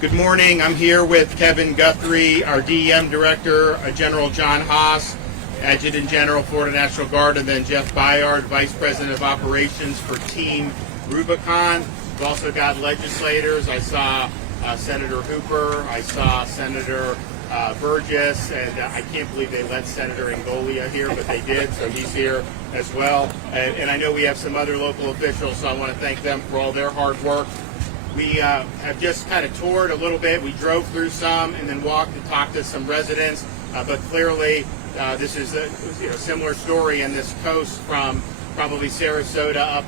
Good morning. I'm here with Kevin Guthrie, our DEM Director, General John Haas, Adjutant General, Florida National Guard, and then Jeff Bayard, Vice President of Operations for Team Rubicon. We've also got legislators. I saw Senator Hooper. I saw Senator Burgess, and I can't believe they let Senator Angolia here, but they did, so he's here as well. And I know we have some other local officials, so I want to thank them for all their hard work. We have just kind of toured a little bit. We drove through some and then walked and talked to some residents, but clearly this is a similar story in this coast from probably Sarasota up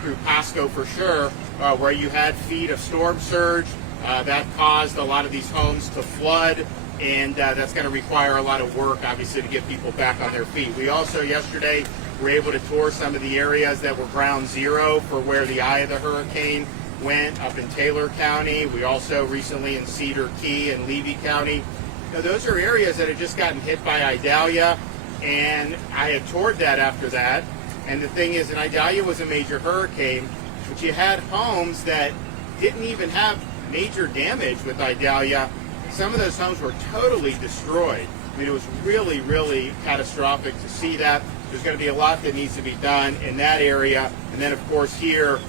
through Pasco for sure, where you had feet of storm surge. That caused a lot of these homes to flood, and that's going to require a lot of work, obviously, to get people back on their feet. We also, yesterday, were able to tour some of the areas that were ground zero for where the eye of the hurricane went up in Taylor County. We also recently in Cedar Key and Levy County. Those are areas that had just gotten hit by Idalia, and I had toured that after that. And the thing is, and Idalia was a major hurricane, but you had homes that didn't even have major damage with Idalia. Some of those homes were totally destroyed. I mean, it was really, really catastrophic to see that. There's going to be a lot that needs to be done in that area. And then, of course, here,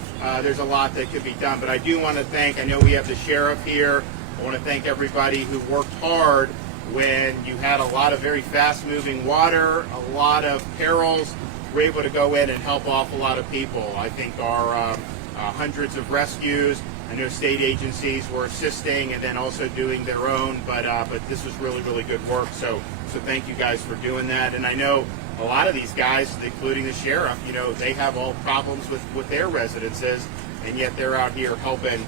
there's a lot that could be done. But I do want to thank, I know we have the sheriff here. I want to thank everybody who worked hard when you had a lot of very fast-moving water, a lot of perils. We're able to go in and help off a lot of people. I think our hundreds of rescues. I know state agencies were assisting and then also doing their own, but this was really, really good work. So thank you guys for doing that. And I know a lot of these guys, including the sheriff, they have all problems with their residences, and yet they're out here helping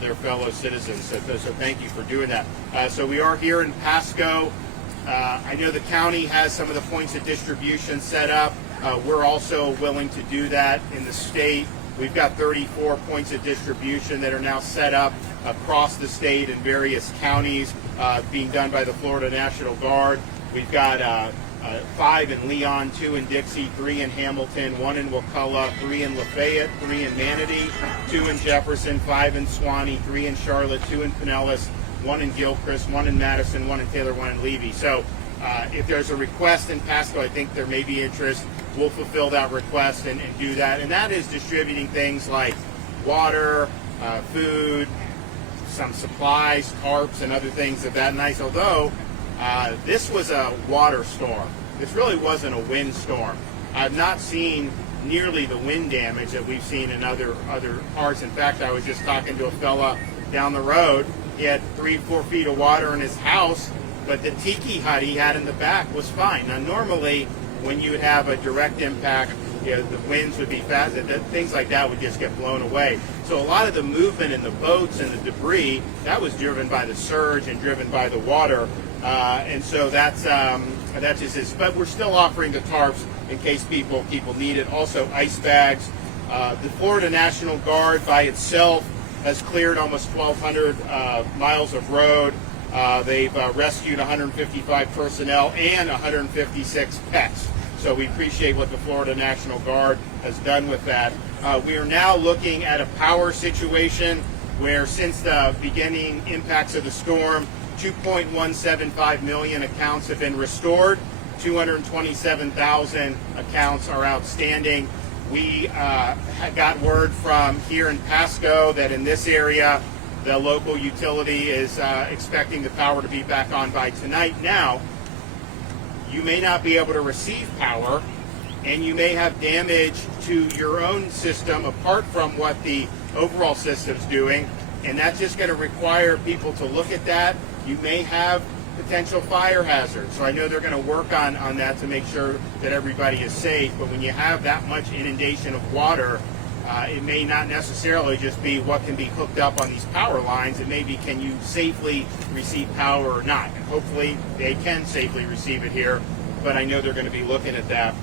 their fellow citizens. So thank you for doing that. So we are here in Pasco. I know the county has some of the points of distribution set up. We're also willing to do that in the state. We've got 34 points of distribution that are now set up across the state in various counties, being done by the Florida National Guard. We've got 5 in Leon, 2 in Dixie, 3 in Hamilton, 1 in Wakulla, 3 in Lafayette, 3 in Manatee, 2 in Jefferson, 5 in Suwannee, 3 in Charlotte, 2 in Pinellas, 1 in Gilchrist, 1 in Madison, 1 in Taylor, 1 in Levy. So if there's a request in Pasco, I think there may be interest. We'll fulfill that request and do that. And that is distributing things like water, food, some supplies, tarps, and other things of that nice. Although this was a water storm. This really wasn't a wind storm. I've not seen nearly the wind damage that we've seen in other parts. In fact, I was just talking to a fella down the road. He had 3-4 feet of water in his house, but the tiki hut he had in the back was fine. Now, normally, when you would have a direct impact, the winds would be fast, and things like that would just get blown away. So a lot of the movement in the boats and the debris, that was driven by the surge and driven by the water. And so that's just it. But we're still offering the tarps in case people need it. Also, ice bags. The Florida National Guard by itself has cleared almost 1,200 miles of road. They've rescued 155 personnel and 156 pets. So we appreciate what the Florida National Guard has done with that. We are now looking at a power situation where since the beginning impacts of the storm, 2.175 million accounts have been restored. 227,000 accounts are outstanding. We got word from here in Pasco that in this area, the local utility is expecting the power to be back on by tonight. Now, you may not be able to receive power, and you may have damage to your own system apart from what the overall system's doing, and that's just going to require people to look at that. You may have potential fire hazards, so I know they're going to work on that to make sure that everybody is safe, but when you have that much inundation of water, it may not necessarily just be what can be hooked up on these power lines. It may be, can you safely receive power or not? And hopefully they can safely receive it here, but I know they're going to be looking at that.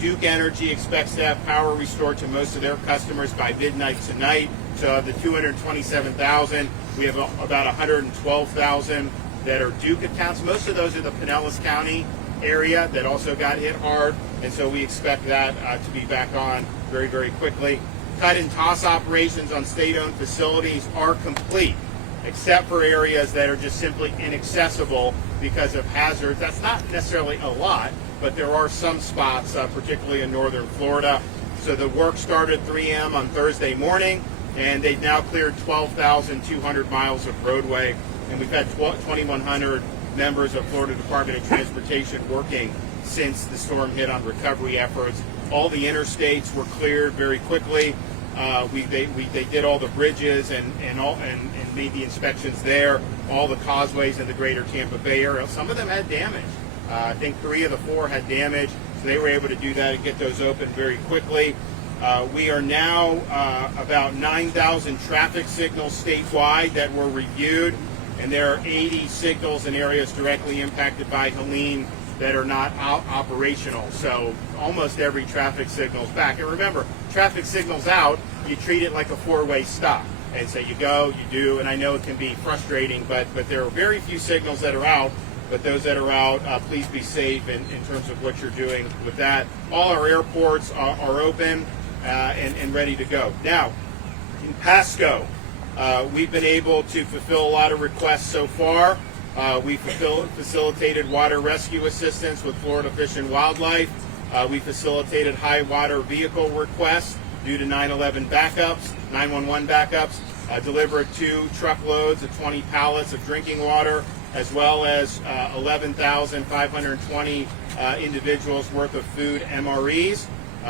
Duke Energy expects to have power restored to most of their customers by midnight tonight. So of the 227,000, we have about 112,000 that are Duke accounts. Most of those are the Pinellas County area that also got hit hard, and so we expect that to be back on very, very quickly. Cut and toss operations on state-owned facilities are complete. except for areas that are just simply inaccessible because of hazards. That's not necessarily a lot, but there are some spots, particularly in northern Florida. So the work started 3 a.m. on Thursday morning, and they've now cleared 12,200 miles of roadway, and we've had 2,100 members of Florida Department of Transportation working since the storm hit on recovery efforts. All the interstates were cleared very quickly. They did all the bridges and made the inspections there. All the causeways in the greater Tampa Bay area. Some of them had damage. I think 3 of the 4 had damage, so they were able to do that and get those open very quickly. We are now about 9,000 traffic signals statewide that were reviewed, and there are 80 signals in areas directly impacted by Helene that are not operational. So almost every traffic signal is back. And remember, traffic signals out, you treat it like a 4-way stop. And so you go, you do, and I know it can be frustrating, but there are very few signals that are out. But those that are out, please be safe in terms of what you're doing with that. All our airports are open and ready to go. Now, in Pasco, we've been able to fulfill a lot of requests so far. We facilitated water rescue assistance with Florida Fish and Wildlife. We facilitated high water vehicle requests due to 9/11 backups, 911 backups. Delivered 2 truckloads of 20 pallets of drinking water, as well as 11,520 individuals worth of food MREs.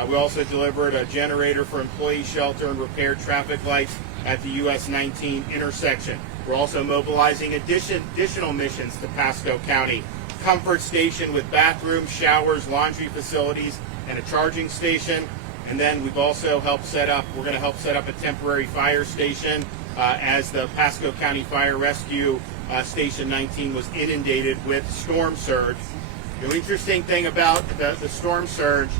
We also delivered a generator for employee shelter and repaired traffic lights at the US 19 intersection. We're also mobilizing additional missions to Pasco County. Comfort station with bathrooms, showers, laundry facilities, and a charging station. And then we've also we're going to help set up a temporary fire station as the Pasco County Fire Rescue Station 19 was inundated with storm surge. The interesting thing about the storm surge,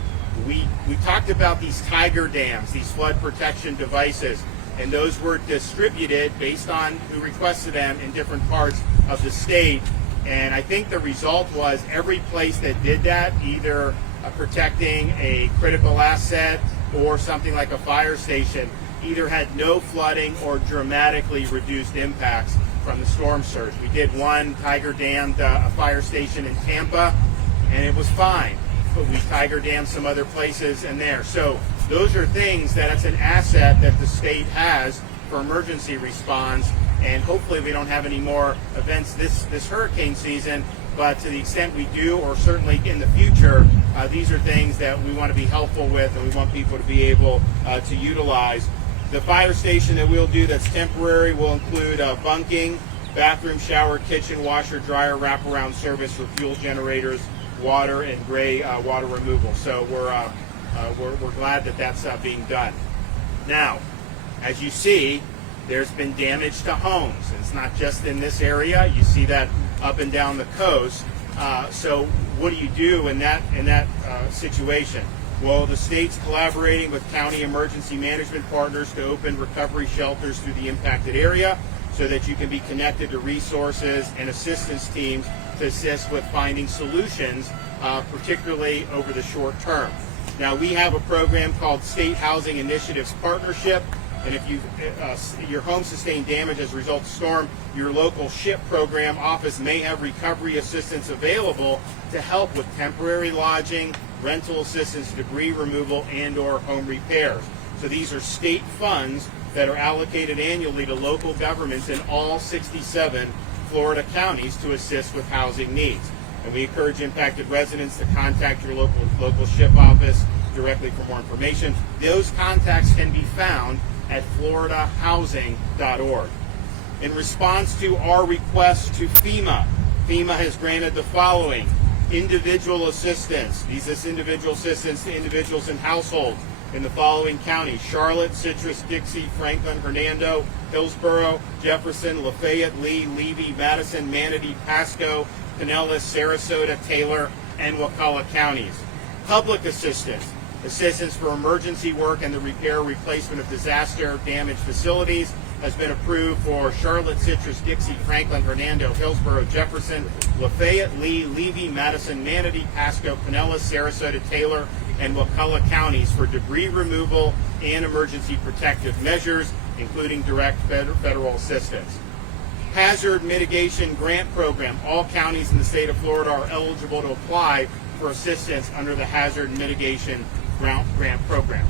we talked about these Tiger dams, these flood protection devices, and those were distributed based on who requested them in different parts of the state. And I think the result was every place that did that, either protecting a critical asset or something like a fire station, either had no flooding or dramatically reduced impacts from the storm surge. We did one Tiger dammed a fire station in Tampa, and it was fine. But we Tiger dammed some other places in there. So those are things that's an asset that the state has for emergency response, and hopefully we don't have any more events this hurricane season, but to the extent we do, or certainly in the future, these are things that we want to be helpful with and we want people to be able to utilize. The fire station that we'll do that's temporary will include bunking, bathroom, shower, kitchen, washer, dryer, wraparound service for fuel generators, water, and gray water removal. So we're glad that that's being done. Now, as you see, there's been damage to homes. It's not just in this area. You see that up and down the coast. So what do you do in that situation? Well, the state's collaborating with county emergency management partners to open recovery shelters through the impacted area so that you can be connected to resources and assistance teams to assist with finding solutions, particularly over the short term. Now, we have a program called State Housing Initiatives Partnership, and if your home sustained damage as a result of storm, your local SHIP program office may have recovery assistance available to help with temporary lodging, rental assistance, debris removal, and or home repairs. So these are state funds that are allocated annually to local governments in all 67 Florida counties to assist with housing needs. And we encourage impacted residents to contact your local SHIP office directly for more information. Those contacts can be found at floridahousing.org. In response to our request to FEMA, FEMA has granted the following: individual assistance. This is individual assistance to individuals and households in the following counties: Charlotte, Citrus, Dixie, Franklin, Hernando, Hillsborough, Jefferson, Lafayette, Lee, Levy, Madison, Manatee, Pasco, Pinellas, Sarasota, Taylor, and Wakulla counties. Public assistance. Assistance for emergency work and the repair or replacement of disaster damaged facilities has been approved for Charlotte, Citrus, Dixie, Franklin, Hernando, Hillsborough, Jefferson, Lafayette, Lee, Levy, Madison, Manatee, Pasco, Pinellas, Sarasota, Taylor, and Wakulla counties for debris removal and emergency protective measures, including direct federal assistance. hazard mitigation grant program. All counties in the state of Florida are eligible to apply for assistance under the hazard mitigation grant program.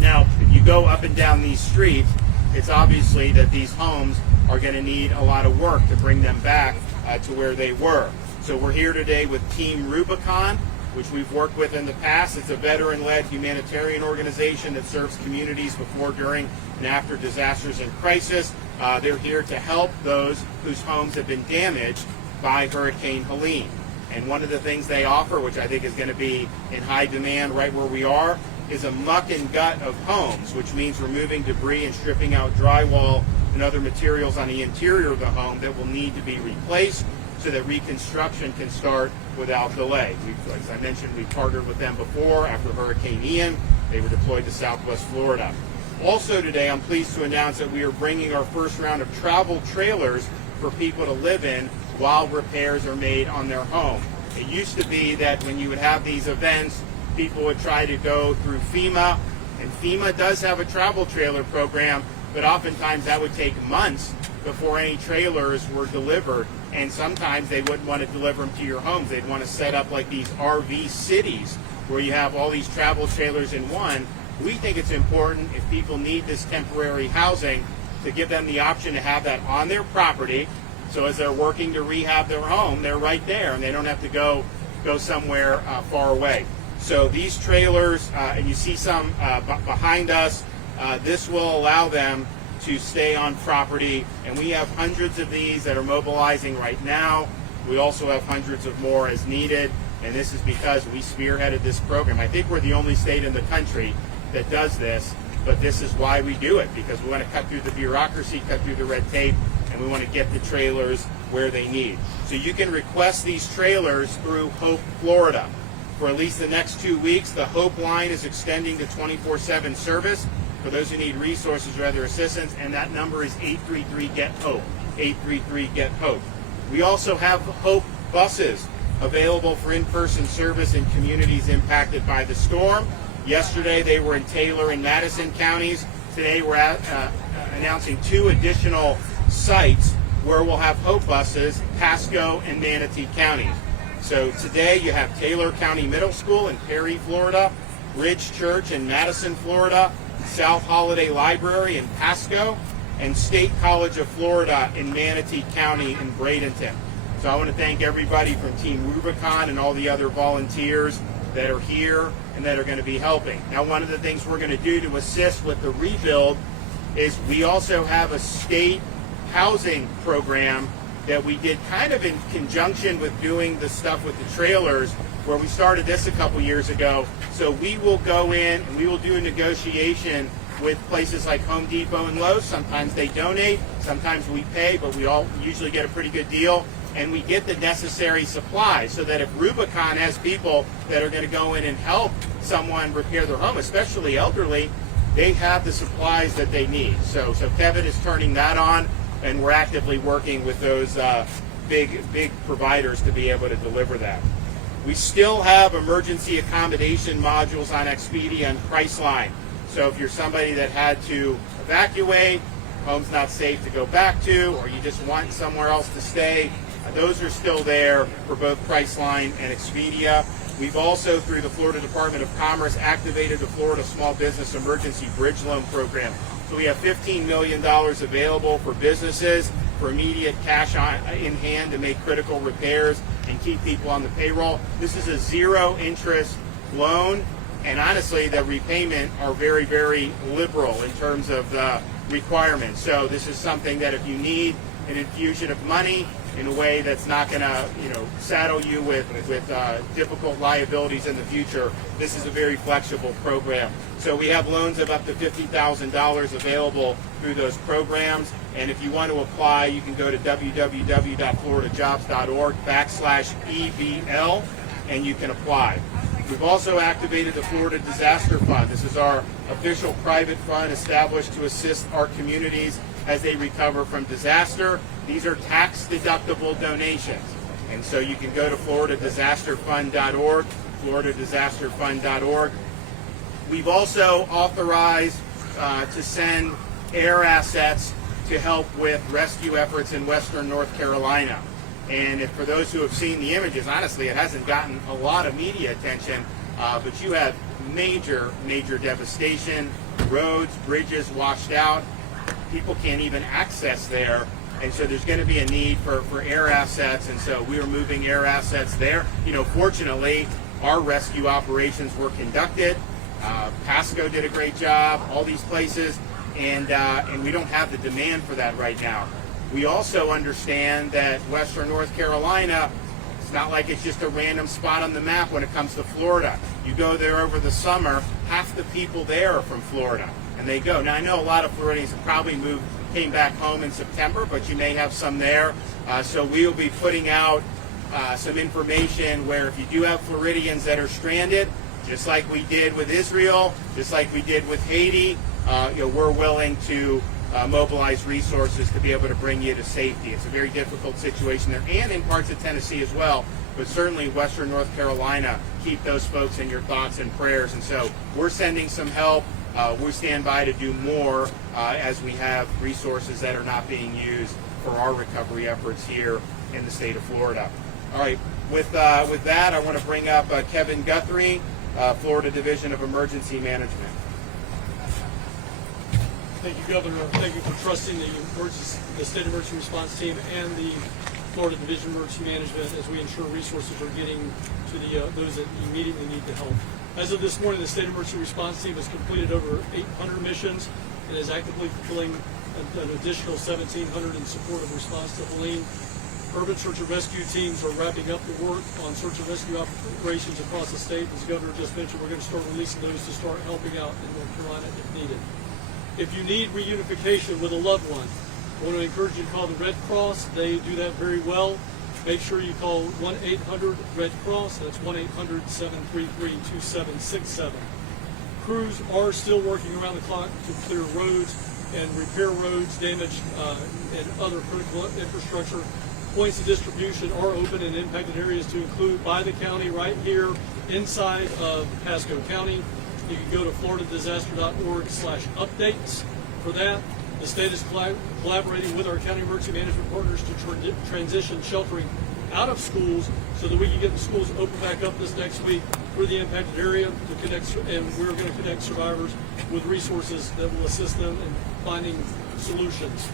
Now, if you go up and down these streets, it's obviously that these homes are going to need a lot of work to bring them back to where they were. So we're here today with Team Rubicon, which we've worked with in the past. It's a veteran-led humanitarian organization that serves communities before, during, and after disasters and crisis. They're here to help those whose homes have been damaged by Hurricane Helene. And one of the things they offer, which I think is going to be in high demand right where we are, is a muck and gut of homes, which means removing debris and stripping out drywall and other materials on the interior of the home that will need to be replaced so that reconstruction can start without delay. As I mentioned, we partnered with them before after Hurricane Ian. They were deployed to Southwest Florida. Also today, I'm pleased to announce that we are bringing our first round of travel trailers for people to live in while repairs are made on their home. It used to be that when you would have these events, people would try to go through FEMA, and FEMA does have a travel trailer program, but oftentimes that would take months before any trailers were delivered, and sometimes they wouldn't want to deliver them to your homes. They'd want to set up like these RV cities where you have all these travel trailers in one. We think it's important, if people need this temporary housing, to give them the option to have that on their property, so as they're working to rehab their home, they're right there and they don't have to go somewhere far away. So these trailers, and you see some behind us, this will allow them to stay on property, and we have hundreds of these that are mobilizing right now. We also have hundreds of more as needed, and this is because we spearheaded this program. I think we're the only state in the country that does this, but this is why we do it, because we want to cut through the bureaucracy, cut through the red tape, and we want to get the trailers where they need. So you can request these trailers through Hope Florida. For at least the next 2 weeks, the Hope line is extending to 24/7 service for those who need resources or other assistance, and that number is 833-GET-HOPE, 833-GET-HOPE. We also have Hope buses available for in-person service in communities impacted by the storm. Yesterday they were in Taylor and Madison counties. Today we're announcing 2 additional sites where we'll have Hope buses, Pasco and Manatee counties. So today you have Taylor County Middle School in Perry, Florida, Ridge Church in Madison, Florida, South Holiday Library in Pasco, and State College of Florida in Manatee County in Bradenton. So I want to thank everybody from Team Rubicon and all the other volunteers that are here and that are going to be helping. Now, one of the things we're going to do to assist with the rebuild is we also have a state housing program that we did kind of in conjunction with doing the stuff with the trailers, where we started this a couple years ago. So we will go in and we will do a negotiation with places like Home Depot and Lowe's. Sometimes they donate, sometimes we pay, but we all usually get a pretty good deal. And we get the necessary supplies so that if Rubicon has people that are going to go in and help someone repair their home, especially elderly, they have the supplies that they need. So Kevin is turning that on, and we're actively working with those big providers to be able to deliver that. We still have emergency accommodation modules on Expedia and Priceline. So if you're somebody that had to evacuate, home's not safe to go back to, or you just want somewhere else to stay, those are still there for both Priceline and Expedia. We've also, through the Florida Department of Commerce, activated the Florida Small Business Emergency Bridge Loan Program. So we have $15 million available for businesses for immediate cash in hand to make critical repairs and keep people on the payroll. This is a zero interest loan, and honestly, the repayment are very, very liberal in terms of the requirements. So this is something that if you need an infusion of money in a way that's not going to, saddle you with difficult liabilities in the future, this is a very flexible program. So we have loans of up to $50,000 available through those programs. And if you want to apply, you can go to www.floridajobs.org/EBL and you can apply. We've also activated the Florida Disaster Fund. This is our official private fund established to assist our communities as they recover from disaster. These are tax-deductible donations. And so you can go to floridadisasterfund.org, floridadisasterfund.org. We've also authorized to send air assets to help with rescue efforts in western North Carolina. And for those who have seen the images, honestly, it hasn't gotten a lot of media attention, but you have major devastation, roads, bridges washed out. People can't even access there. And so there's going to be a need for air assets, and so we are moving air assets there. Fortunately, our rescue operations were conducted. Pasco did a great job, all these places, and we don't have the demand for that right now. We also understand that western North Carolina, it's not like it's just a random spot on the map when it comes to Florida. You go there over the summer, half the people there are from Florida, and they go. Now, I know a lot of Floridians have probably came back home in September, but you may have some there. So we will be putting out some information where if you do have Floridians that are stranded, just like we did with Israel, just like we did with Haiti, we're willing to mobilize resources to be able to bring you to safety. It's a very difficult situation there, and in parts of Tennessee as well, but certainly western North Carolina. Keep those folks in your thoughts and prayers. And so we're sending some help. We stand by to do more as we have resources that are not being used for our recovery efforts here in the state of Florida. All right, with that, I want to bring up Kevin Guthrie, Florida Division of Emergency Management. Thank you, Governor. Thank you for trusting the State Emergency Response Team and the Florida Division of Emergency Management as we ensure resources are getting to those that immediately need the help. As of this morning, the State Emergency Response Team has completed over 800 missions and is actively fulfilling an additional 1,700 in support of response to Helene. Urban search and rescue teams are wrapping up the work on search and rescue operations across the state. As the Governor just mentioned, we're going to start releasing those to start helping out in North Carolina if needed. If you need reunification with a loved one, I want to encourage you to call the Red Cross. They do that very well. Make sure you call 1-800-RED-CROSS. That's 1-800-733-2767. Crews are still working around the clock to clear roads and repair roads damaged and other critical infrastructure. Points of distribution are open in impacted areas to include by the county right here inside of Pasco County. You can go to floridadisaster.org/updates for that. The state is collaborating with our county emergency management partners to transition sheltering out of schools so that we can get the schools open back up this next week for the impacted area to connect, and we're going to connect survivors with resources that will assist them in finding solutions.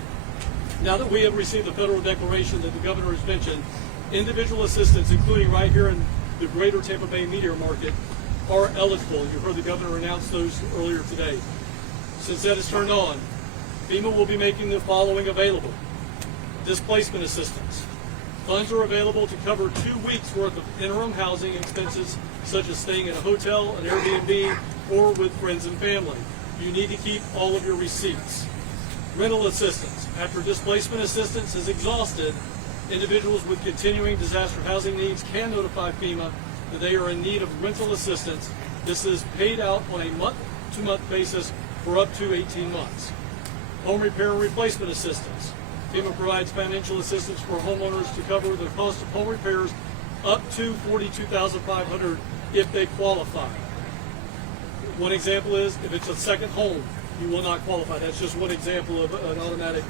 Now that we have received the federal declaration that the Governor has mentioned, individual assistance, including right here in the greater Tampa Bay media market, are eligible. You heard the Governor announce those earlier today. Since that is turned on, FEMA will be making the following available. Displacement assistance. Funds are available to cover 2 weeks worth of interim housing expenses, such as staying in a hotel, an Airbnb, or with friends and family. You need to keep all of your receipts. Rental assistance. After displacement assistance is exhausted, individuals with continuing disaster housing needs can notify FEMA that they are in need of rental assistance. This is paid out on a month-to-month basis for up to 18 months. Home repair and replacement assistance. FEMA provides financial assistance for homeowners to cover the cost of home repairs up to $42,500 if they qualify. One example is if it's a second home, you will not qualify. That's just one example of an automatic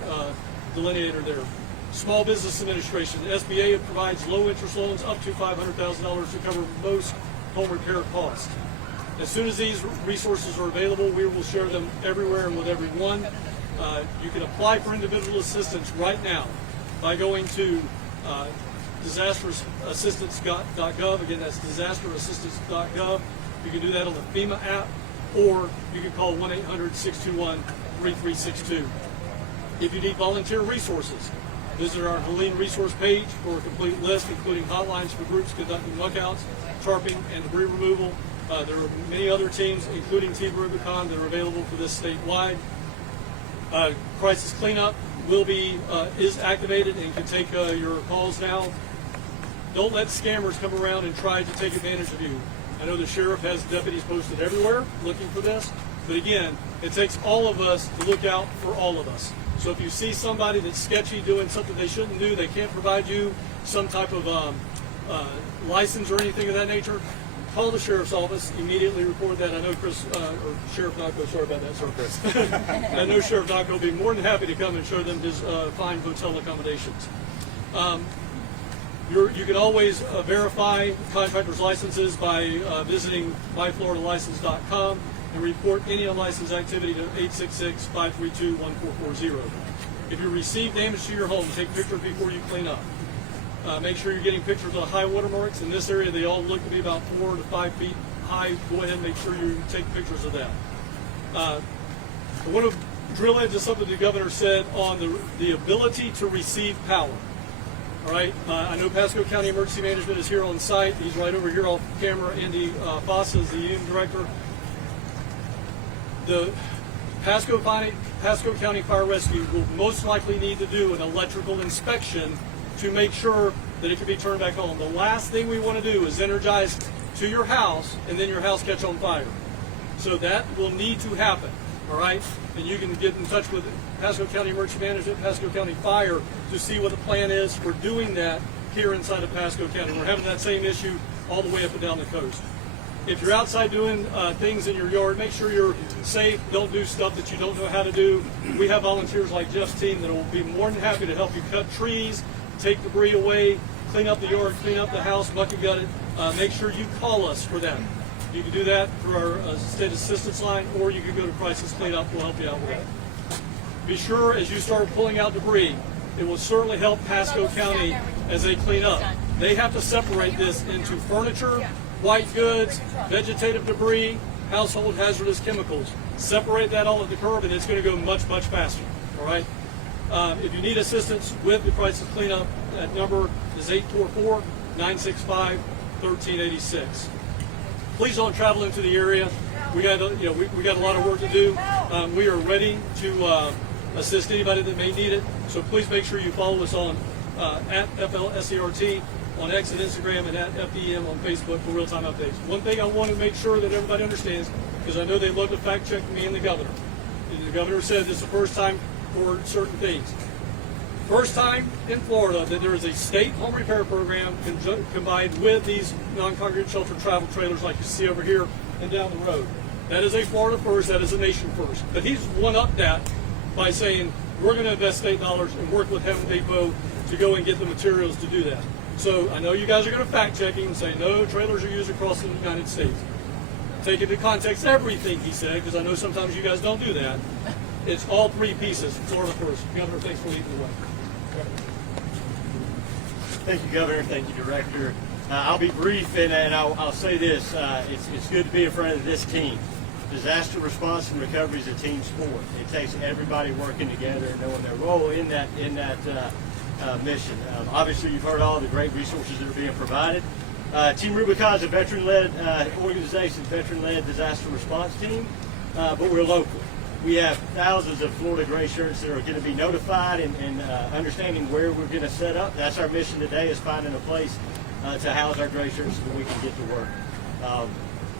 delineator there. Small Business Administration, the SBA provides low interest loans up to $500,000 to cover most home repair costs. As soon as these resources are available, we will share them everywhere and with everyone. You can apply for individual assistance right now by going to disasterassistance.gov. Again, that's disasterassistance.gov. You can do that on the FEMA app, or you can call 1-800-621-3362. If you need volunteer resources, visit our Helene resource page for a complete list, including hotlines for groups conducting lookouts, tarping, and debris removal. There are many other teams, including Team Rubicon, that are available for this statewide. Crisis cleanup is activated and can take your calls now. Don't let scammers come around and try to take advantage of you. I know the sheriff has deputies posted everywhere looking for this, but again, it takes all of us to look out for all of us. So if you see somebody that's sketchy doing something they shouldn't do, they can't provide you some type of license or anything of that nature, call the sheriff's office, immediately report that. I know Chris, or Sheriff Nocco, sorry about that, sir, Chris. I know Sheriff Nocco will be more than happy to come and show them his fine hotel accommodations. You can always verify contractors' licenses by visiting myfloridalicense.com and report any unlicensed activity to 866-532-1440. If you receive damage to your home, take pictures before you clean up. Make sure you're getting pictures of high water marks. In this area, they all look to be about 4 to 5 feet high. Go ahead and make sure you take pictures of that. I want to drill into something the governor said on the ability to receive power. All right, I know Pasco County Emergency Management is here on site. He's right over here off camera. Andy Fossa is the unit director. The Pasco County Fire Rescue will most likely need to do an electrical inspection to make sure that it can be turned back on. The last thing we want to do is energize to your house and then your house catch on fire. So that will need to happen, all right? And you can get in touch with Pasco County Emergency Management, Pasco County Fire to see what the plan is for doing that here inside of Pasco County. We're having that same issue all the way up and down the coast. If you're outside doing things in your yard, make sure you're safe. Don't do stuff that you don't know how to do. We have volunteers like Jeff's team that will be more than happy to help you cut trees, take debris away, clean up the yard, clean up the house, bucket gut it. Make sure you call us for that. You can do that through our state assistance line, or you can go to Crisis Cleanup. We'll help you out with that. Be sure as you start pulling out debris, it will certainly help Pasco County as they clean up. They have to separate this into furniture, white goods, vegetative debris, household hazardous chemicals. Separate that all at the curb, and it's going to go much, much faster. All right. If you need assistance with the Crisis Cleanup, that number is 844-965-1386. Please don't travel into the area. We got we got a lot of work to do. We are ready to assist anybody that may need it. So please make sure you follow us on at FLSERT on X and Instagram, and at FDM on Facebook for real-time updates. One thing I want to make sure that everybody understands, because I know they love to fact check me and the governor. The governor said this is the first time for certain things. First time in Florida that there is a state home repair program combined with these non-congregate shelter travel trailers like you see over here and down the road. That is a Florida first, that is a nation first. But he's one-upped that by saying we're going to invest state dollars and work with Home Depot to go and get the materials to do that. So I know you guys are going to fact check him and say no, trailers are used across the United States. Take into context everything he said, because I know sometimes you guys don't do that. It's all three pieces. Florida first. Governor, thanks for leading the way. Thank you, Governor. Thank you, Director. I'll be brief, and I'll say this. It's good to be in front of this team. Disaster response and recovery is a team sport. It takes everybody working together and knowing their role in that mission. Obviously, you've heard all the great resources that are being provided. Team Rubicon is a veteran-led organization, veteran-led disaster response team, but we're local. We have thousands of Florida gray shirts that are going to be notified and understanding where we're going to set up. That's our mission today, is finding a place to house our gray shirts so that we can get to work.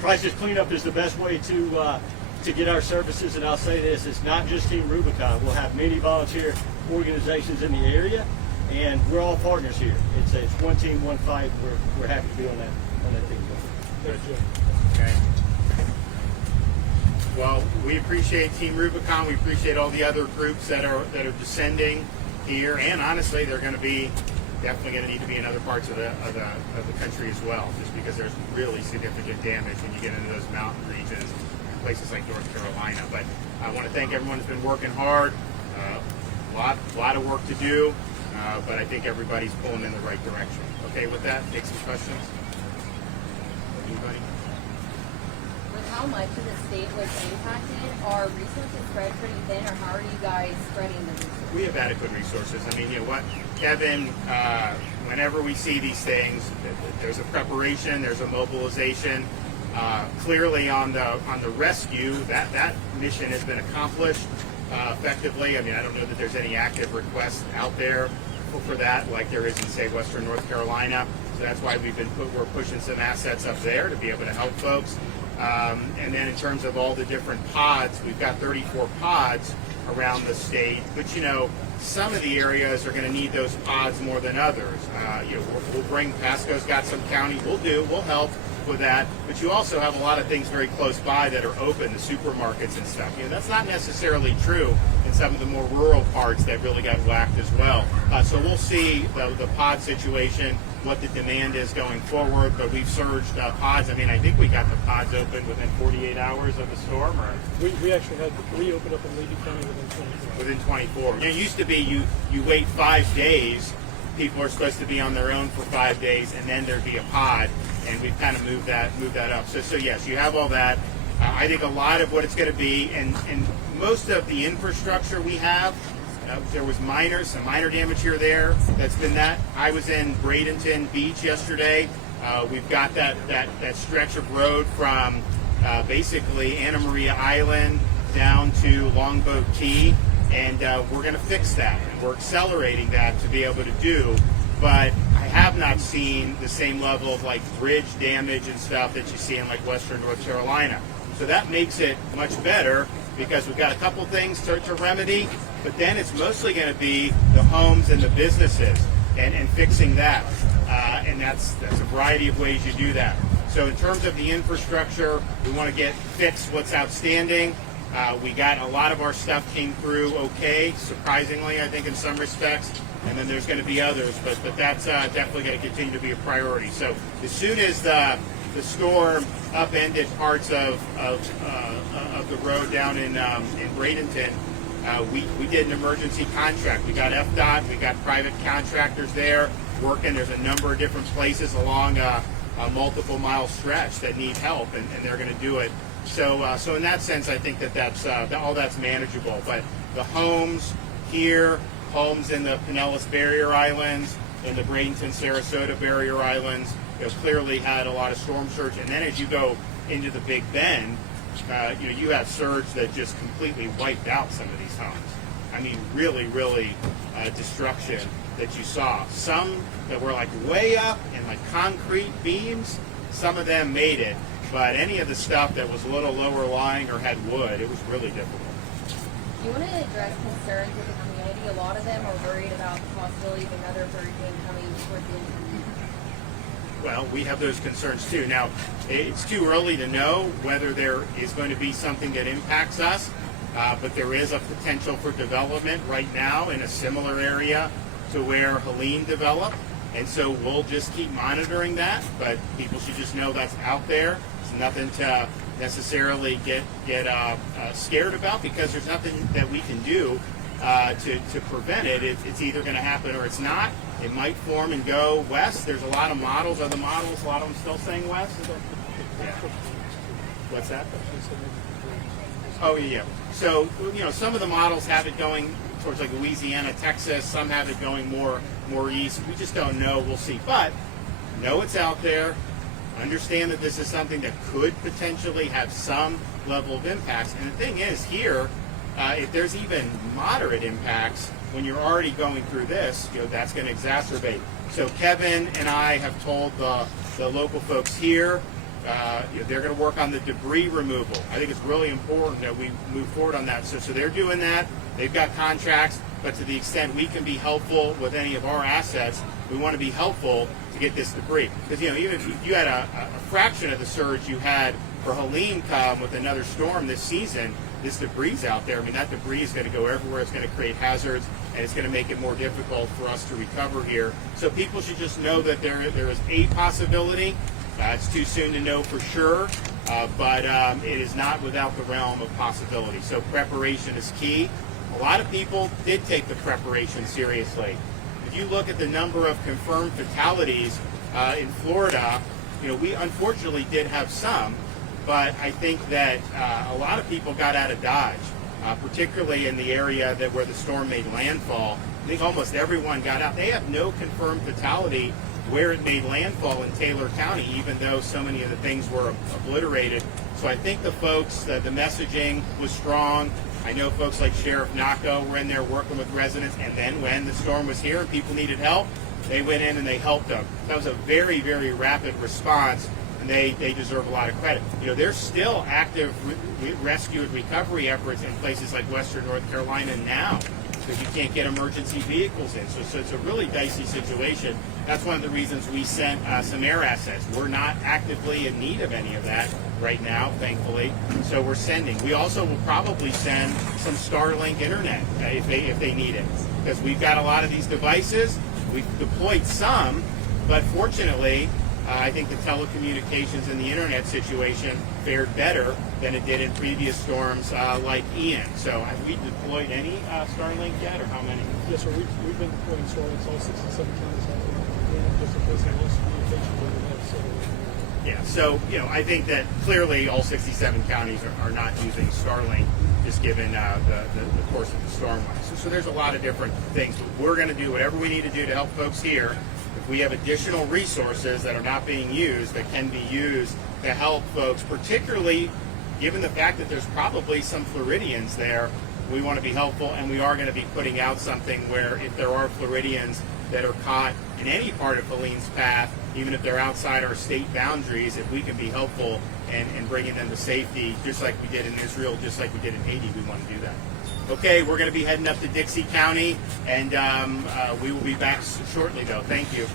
Crisis Cleanup is the best way to get our services, and I'll say this, it's not just Team Rubicon. We'll have many volunteer organizations in the area, and we're all partners here. It's one team, one fight. We're happy to be on that team. Okay. Well, we appreciate Team Rubicon. We appreciate all the other groups that are descending here, and honestly, they're going to be definitely going to need to be in other parts of the country as well, just because there's really significant damage when you get into those mountain regions, places like North Carolina. But I want to thank everyone who's been working hard. A lot of work to do, but I think everybody's pulling in the right direction. Okay, with that, take some questions. Anybody? With how much of the state was impacted, are resources spread pretty thin, or how are you guys spreading the resources? We have adequate resources. I mean, you know what, Kevin, whenever we see these things, there's a preparation, there's a mobilization. Clearly on the rescue, that mission has been accomplished effectively. I mean, I don't know that there's any active requests out there for that, like there is in, say, Western North Carolina. So that's why we're pushing some assets up there to be able to help folks. And then in terms of all the different pods, we've got 34 pods around the state. But some of the areas are going to need those pods more than others. We'll bring Pasco's got some county. We'll help with that. But you also have a lot of things very close by that are open, the supermarkets and stuff. That's not necessarily true in some of the more rural parts that really got whacked as well. So we'll see the pod situation, what the demand is going forward. But we've surged pods. I think we got the pods open within 48 hours of the storm. Or We actually had 3 open up in Levy County within 24. Within 24. It used to be you wait 5 days. People are supposed to be on their own for 5 days, and then there'd be a pod, and we've kind of moved that up. So yes, you have all that. I think a lot of what it's going to be, and most of the infrastructure we have, there was some minor damage here or there. That's been that. I was in Bradenton Beach yesterday. We've got that stretch of road from basically Anna Maria Island down to Longboat Key. And we're going to fix that, and we're accelerating that to be able to do. But I have not seen the same level of bridge damage and stuff that you see in Western North Carolina. So that makes it much better because we've got a couple things to remedy. But then it's mostly going to be the homes and the businesses and fixing that. And that's a variety of ways you do that. So in terms of the infrastructure, we want to get fixed what's outstanding. We got a lot of our stuff came through okay, surprisingly, I think, in some respects. And then there's going to be others, but that's definitely going to continue to be a priority. So as soon as the storm upended parts of the road down in Bradenton, we did an emergency contract. We got FDOT, we got private contractors there working. There's a number of different places along a multiple mile stretch that need help, and they're going to do it. So in that sense, I think that's all that's manageable. But the homes here, homes in the Pinellas Barrier Islands, in the Bradenton, Sarasota Barrier Islands, clearly had a lot of storm surge. And then as you go into the Big Bend, you have surge that just completely wiped out some of these homes. Really destruction that you saw. Some that were way up and concrete beams, some of them made it. But any of the stuff that was a little lower lying or had wood, it was really difficult. Do you want to address concerns of the community? A lot of them are worried about the possibility of another hurricane coming towards the end of the year. Well, we have those concerns too. Now, it's too early to know whether there is going to be something that impacts us, but there is a potential for development right now in a similar area to where Helene developed. And so we'll just keep monitoring that, but people should just know that's out there. It's nothing to necessarily get scared about because there's nothing that we can do to prevent it. It's either going to happen or it's not. It might form and go west. There's a lot of models. Are the models, a lot of them still saying west? Yeah. What's that? Oh, yeah. So, some of the models have it going towards Louisiana, Texas. Some have it going more east. We just don't know. We'll see. But know it's out there. Understand that this is something that could potentially have some level of impacts. And the thing is here, if there's even moderate impacts when you're already going through this, that's going to exacerbate. So Kevin and I have told the local folks here, they're going to work on the debris removal. I think it's really important that we move forward on that. So they're doing that. They've got contracts, but to the extent we can be helpful with any of our assets, we want to be helpful to get this debris. Because even if you had a fraction of the surge you had for Helene come with another storm this season, this debris out there, that debris is going to go everywhere. It's going to create hazards, and it's going to make it more difficult for us to recover here. So people should just know that there is a possibility. It's too soon to know for sure, but it is not without the realm of possibility. So preparation is key. A lot of people did take the preparation seriously. If you look at the number of confirmed fatalities in Florida, we unfortunately did have some, but I think that a lot of people got out of Dodge, particularly in the area where the storm made landfall. I think almost everyone got out. They have no confirmed fatality where it made landfall in Taylor County, even though so many of the things were obliterated. So I think the folks, the messaging was strong. I know folks like Sheriff Naco were in there working with residents, and then when the storm was here and people needed help, they went in and they helped them. That was a very, very rapid response and they deserve a lot of credit. You know, there's still active rescue and recovery efforts in places like Western North Carolina now, because you can't get emergency vehicles in. So it's a really dicey situation. That's one of the reasons we sent some air assets. We're not actively in need of any of that right now, thankfully. So we're sending. We also will probably send some Starlink internet if they need it, because we've got a lot of these devices. We've deployed some, but fortunately, I think the telecommunications and the internet situation fared better than it did in previous storms like Ian. So have we deployed any Starlink yet, or how many? Yes, sir. We've been deploying Starlinks all 67 counties out there, just in case they lost communication with the net. So, yeah, so, you know, I think that clearly all 67 counties are not using Starlink, just given the course of the storm. So there's a lot of different things. But we're going to do whatever we need to do to help folks here. If we have additional resources that are not being used, that can be used to help folks, particularly given the fact that there's probably some Floridians there, we want to be helpful, and we are going to be putting out something where if there are Floridians that are caught in any part of Helene's path, even if they're outside our state boundaries, if we can be helpful and bringing them to safety, just like we did in Israel, just like we did in Haiti, we want to do that. Okay, we're going to be heading up to Dixie County, and we will be back shortly, though. Thank you.